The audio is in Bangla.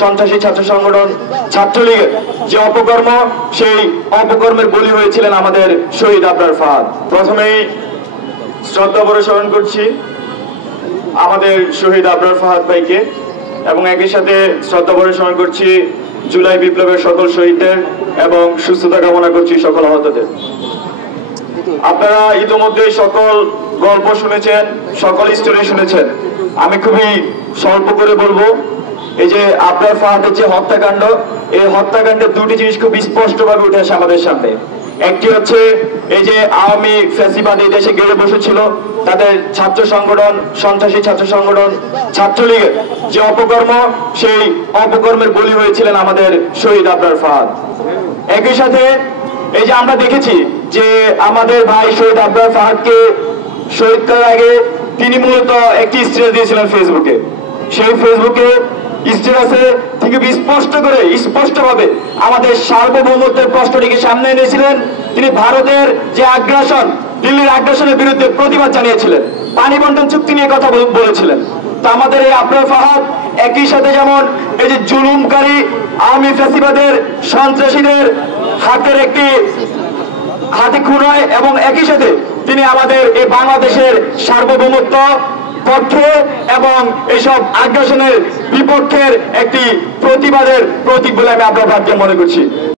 সন্ত্রাসী ছাত্র সংগঠন ছাত্রলীগের যে অপকর্ম, সেই অপকর্মের বলি হয়েছিলেন আমাদের শহীদ আবরার ফাহাদ। প্রথমেই শ্রদ্ধা ভরে স্মরণ করছি আমাদের শহীদ আবরার ফাহাদ ভাইকে, এবং একই সাথে শ্রদ্ধা ভরে স্মরণ করছি জুলাই বিপ্লবের সকল শহীদদের এবং সুস্থতা কামনা করছি সকল আহতদের। আপনারা ইতিমধ্যে সকল গল্প শুনেছেন, সকল স্টোরি শুনেছেন। আমি খুবই স্বল্প করে বলবো, এই যে আবরার ফাহাদের যে হত্যাকাণ্ড, এই হত্যাকাণ্ডের দুটি জিনিস খুব স্পষ্টভাবে উঠে আসে আমাদের সামনে। একটি হচ্ছে এই যে আওয়ামী ফ্যাসিবাদ এই দেশে গেড়ে বসেছিল, তাদের ছাত্র সংগঠন, সন্ত্রাসী ছাত্র সংগঠন ছাত্রলীগের যে অপকর্ম, সেই অপকর্মের বলি হয়েছিলেন আমাদের শহীদ আবরার ফাহাদ। একই সাথে এই যে আমরা দেখেছি যে আমাদের ভাই শহীদ আবরার ফাহাদকে শহীদ করার আগে তিনি মূলত একটি স্ট্যাটাস দিয়েছিলেন ফেসবুকে। সেই ফেসবুকে স্ট্যাটাসে তিনি স্পষ্টভাবে আমাদের সার্বভৌমত্বের প্রশ্নটিকে সামনে এনেছিলেন। তিনি ভারতের যে আগ্রাসন, দিল্লির আগ্রাসনের বিরুদ্ধে প্রতিবাদ জানিয়েছিলেন, পানি বন্টন চুক্তি নিয়ে কথা বলেছিলেন। তো আমাদের এই আবরার ফাহাদ একই সাথে যেমন এই যে জুলুমকারী আওয়ামী ফ্যাসিবাদের সন্ত্রাসীদের হাতে খুন হয়, এবং একই সাথে তিনি আমাদের এই বাংলাদেশের সার্বভৌমত্ব পক্ষে এবং এইসব আগ্রাসনের বিপক্ষের একটি প্রতিবাদের প্রতীক বলে আমি আবরার ফাহাদকে মনে করছি।